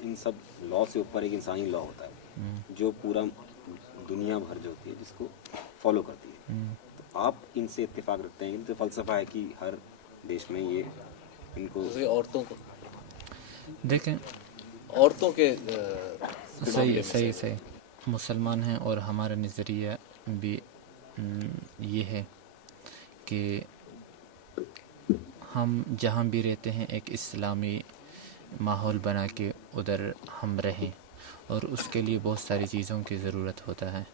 इन सब लॉ से ऊपर एक इंसानी लॉ होता है जो पूरा दुनिया भर जो होती है जिसको फॉलो करती है। तो आप इनसे इत्तेफाक रखते हैं? तो फ़लसफ़ा है कि हर देश में ये इनको जैसे औरतों को, देखें औरतों के सही सही सही मुसलमान हैं और हमारा नज़रिया भी ये है कि हम जहाँ भी रहते हैं एक इस्लामी माहौल बना के उधर हम रहें, और उसके लिए बहुत सारी चीज़ों की ज़रूरत होता है।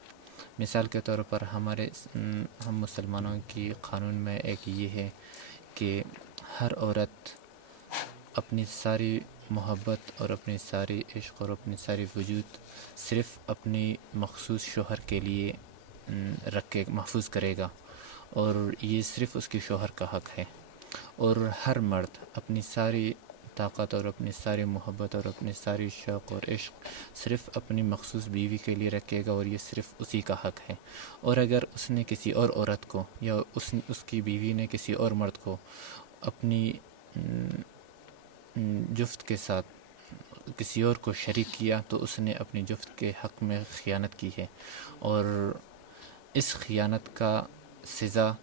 मिसाल के तौर पर हम मुसलमानों की क़ानून में एक ये है कि हर औरत अपनी सारी मोहब्बत और अपनी सारी इश्क़ और अपनी सारी वजूद सिर्फ़ अपनी मख़सूस शोहर के लिए महफूज करेगा, और ये सिर्फ़ उसकी शोहर का हक़ है। और हर मर्द अपनी सारी ताकत और अपनी सारी मोहब्बत और अपनी सारी शौक़ और इश्क़ सिर्फ़ अपनी मख़सूस बीवी के लिए रखेगा, और ये सिर्फ़ उसी का हक़ है। और अगर उसने किसी और औरत को या उसकी बीवी ने किसी और मर्द को अपनी जुफ्त के साथ किसी और को शरीक किया तो उसने अपनी जुफ्त के हक़ में ख़ियानत की है, और इस ख़ियानत का सज़ा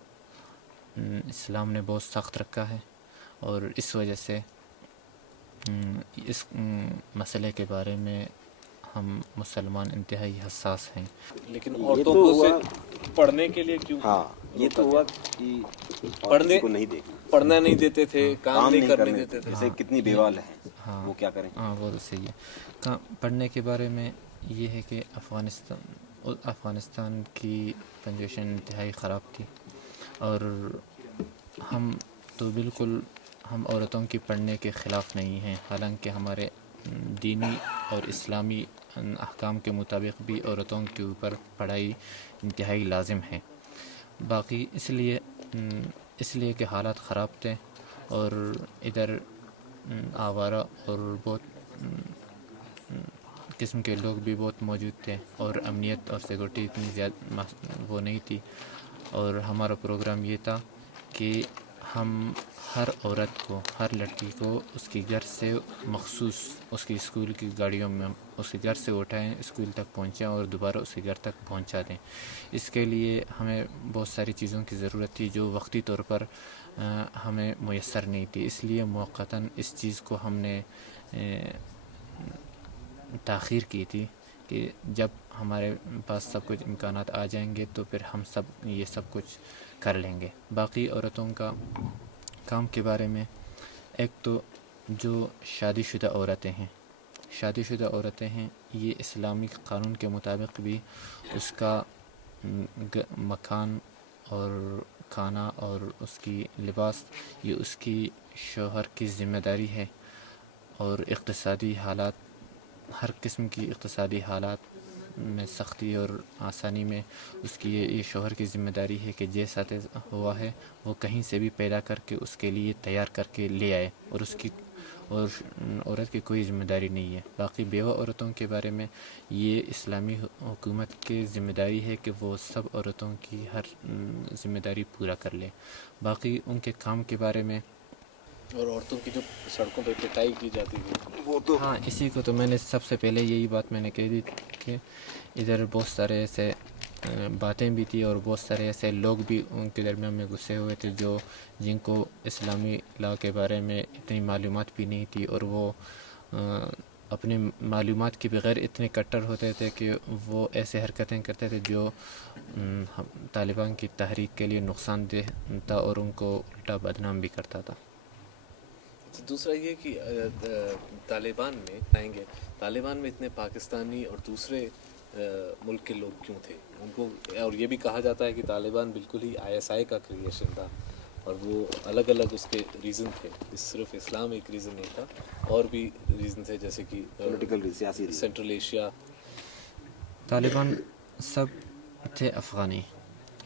इस्लाम ने बहुत सख्त रखा है। और इस वजह से इस मसले के बारे में हम मुसलमान इंतहाई हसास हैं। लेकिन ये औरतों तो को हुआ, से पढ़ने के लिए क्यों? हाँ ये तो हुआ कि पढ़ने को नहीं देखना, पढ़ना नहीं देते थे, काम नहीं करने देते थे। जैसे कितनी बेवाल हैं, हाँ वो क्या करें? हाँ वो तो सही है। पढ़ने के बारे में ये है कि अफ़गानिस्तान की कंडीशन इंतहाई ख़राब थी, और हम तो बिल्कुल हम औरतों की पढ़ने के ख़िलाफ़ नहीं हैं। हालांकि हमारे दीनी और इस्लामी अहकाम के मुताबिक भी औरतों के ऊपर पढ़ाई इंतहाई लाजिम है। बाकी इसलिए कि हालात ख़राब थे, और इधर आवारा और बहुत किस्म के लोग भी बहुत मौजूद थे, और अमनियत और सिक्योरिटी इतनी ज़्यादा वो नहीं थी। और हमारा प्रोग्राम ये था कि हम हर औरत को, हर लड़की को उसके घर से मखसूस उसकी स्कूल की गाड़ियों में उसके घर से उठाएं, स्कूल तक पहुंचाएं और दोबारा उसके घर तक पहुंचा दें। इसके लिए हमें बहुत सारी चीज़ों की ज़रूरत थी जो वक्ती तौर पर हमें मुयस्सर नहीं थी। इसलिए मौक़तन इस चीज़ को हमने ताख़ीर की थी कि जब हमारे पास सब कुछ इम्कानात आ जाएंगे तो फिर हम सब ये सब कुछ कर लेंगे। बाकी औरतों का काम के बारे में, एक तो जो शादीशुदा औरतें हैं ये इस्लामी क़ानून के मुताबिक भी उसका मकान और खाना और उसकी लिबास ये उसकी शौहर की ज़िम्मेदारी है। और इक़्तिसादी हालात, हर किस्म की इक़्तिसादी हालात में सख्ती और आसानी में उसकी ये शौहर की ज़िम्मेदारी है कि जैसा हुआ है वो कहीं से भी पैदा करके उसके लिए तैयार करके ले आए, और औरत की कोई ज़िम्मेदारी नहीं है। बाकी बेवा औरतों के बारे में ये इस्लामी हुकूमत की ज़िम्मेदारी है कि वो सब औरतों की हर ज़िम्मेदारी पूरा कर ले। बाकी उनके काम के बारे में, और औरतों की जो सड़कों पे पिटाई की जाती थी, वो तो हाँ इसी को तो मैंने सबसे पहले यही बात मैंने कही थी कि इधर बहुत सारे ऐसे बातें भी थी और बहुत सारे ऐसे लोग भी उनके दरमियान में घुसे हुए थे जो जिनको इस्लामी लॉ के बारे में इतनी मालूमात भी नहीं थी, और वो अपनी मालूमात के बग़ैर इतने कट्टर होते थे कि वो ऐसे हरकतें करते थे जो तालिबान की तहरीक के लिए नुकसानदेह था और उनको उल्टा बदनाम भी करता था। तो दूसरा ये कि तालिबान में इतने पाकिस्तानी और दूसरे मुल्क के लोग क्यों थे उनको? और ये भी कहा जाता है कि तालिबान बिल्कुल ही ISI का क्रिएशन था, और वो अलग अलग उसके रीज़न थे, सिर्फ इस्लाम एक रीज़न नहीं था, और भी रीज़न थे जैसे कि पॉलिटिकल सियासी सेंट्रल एशिया। तालिबान सब थे अफ़गानी,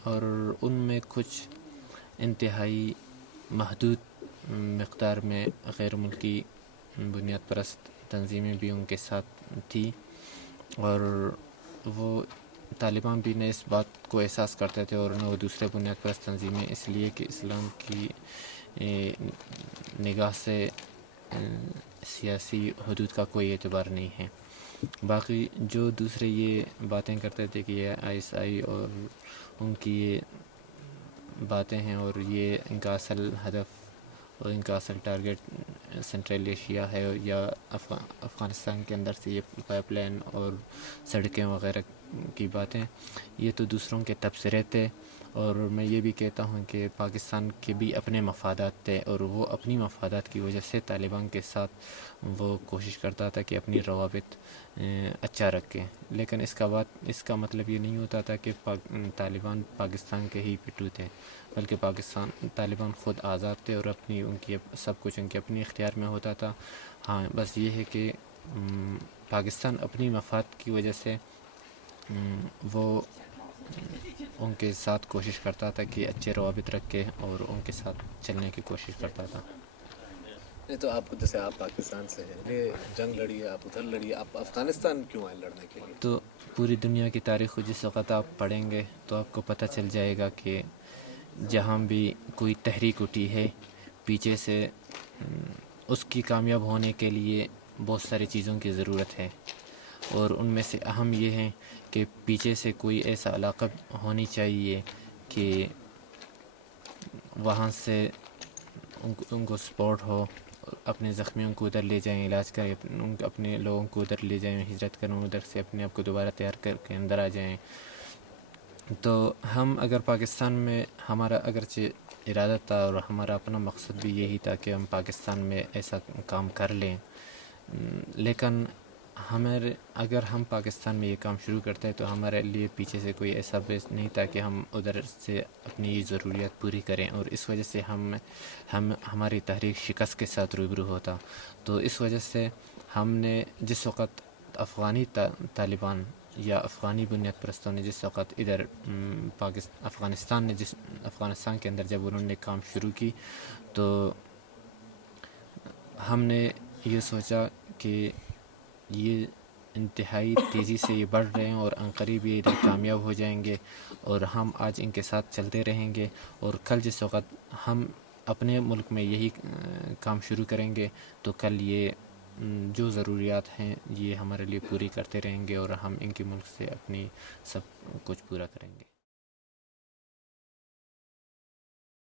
और उनमें कुछ इंतहाई महदूद मक़दार में गैर मुल्की बुनियाद परस्त तंजीमें भी उनके साथ थी, और वो तालिबान भी ने इस बात को एहसास करते थे और न वो दूसरे बुनियाद परस्त तंजीमें, इसलिए कि इस्लाम की निगाह से سیاسی حدود کا کوئی اعتبار نہیں ہے. باقی جو دوسرے یہ باتیں کرتے تھے کہ یہ ISI اور ان کی یہ باتیں ہیں اور یہ ان کا اصل ہدف اور ان کا اصل ٹارگیٹ سنٹرل ایشیا ہے یا افغانستان کے اندر سے یہ پائپ لائن اور سڑکیں وغیرہ کی باتیں، یہ تو دوسروں کے تبصرے تھے. اور میں یہ بھی کہتا ہوں کہ پاکستان کے بھی اپنے مفادات تھے اور وہ اپنی مفادات کی وجہ سے طالبان کے ساتھ وہ کوشش کرتا تھا کہ اپنی روابط اچھا رکھے. لیکن اس کا مطلب یہ نہیں ہوتا تھا کہ طالبان پاکستان کے ہی پٹو تھے، بلکہ طالبان خود آزاد تھے اور ان کی سب کچھ ان کے اپنی اختیار میں ہوتا تھا. ہاں بس یہ ہے کہ پاکستان اپنی مفاد کی وجہ سے وہ ان کے ساتھ کوشش کرتا تھا کہ اچھے روابط رکھے اور ان کے ساتھ چلنے کی کوشش کرتا تھا. نہیں تو آپ جیسے آپ پاکستان سے ہیں، یہ جنگ لڑی ہے، آپ ادھر لڑی ہے، آپ افغانستان کیوں آئے لڑنے کے لیے؟ تو پوری دنیا کی تاریخ کو جس وقت آپ پڑھیں گے تو آپ کو پتہ چل جائے گا کہ جہاں بھی کوئی تحریک اٹھی ہے پیچھے سے اس کی کامیاب ہونے کے لیے بہت ساری چیزوں کی ضرورت ہے، اور ان میں سے اہم یہ ہے کہ پیچھے سے کوئی ایسا علاقہ ہونی چاہیے کہ وہاں سے ان کو سپورٹ ہو، اپنے زخمیوں کو ادھر لے جائیں، علاج کریں، اپنے لوگوں کو ادھر لے جائیں، ہجرت کریں، ادھر سے اپنے آپ کو دوبارہ تیار کر کے اندر آ جائیں. تو ہم اگر پاکستان میں ہمارا اگرچہ ارادہ تھا اور ہمارا اپنا مقصد بھی یہی تھا کہ ہم پاکستان میں ایسا کام کر لیں، لیکن اگر ہم پاکستان میں یہ کام شروع کرتے ہیں تو ہمارے لیے پیچھے سے کوئی ایسا بیس نہیں تھا کہ ہم ادھر سے اپنی یہ ضروریات پوری کریں، اور اس وجہ سے ہماری تحریک شکست کے ساتھ روبرو ہوتا. تو اس وجہ سے ہم نے جس وقت افغانی طالبان یا افغانی بنیاد پرستوں نے جس وقت ادھر افغانستان کے اندر جب انہوں نے کام شروع کی تو ہم نے یہ سوچا کہ یہ انتہائی تیزی سے یہ بڑھ رہے ہیں اور عنقریب یہ ادھر کامیاب ہو جائیں گے، اور ہم آج ان کے ساتھ چلتے رہیں گے، اور کل جس وقت ہم اپنے ملک میں یہی کام شروع کریں گے تو کل یہ جو ضروریات ہیں یہ ہمارے لیے پوری کرتے رہیں گے اور ہم ان کے ملک سے اپنی سب کچھ پورا کریں گے.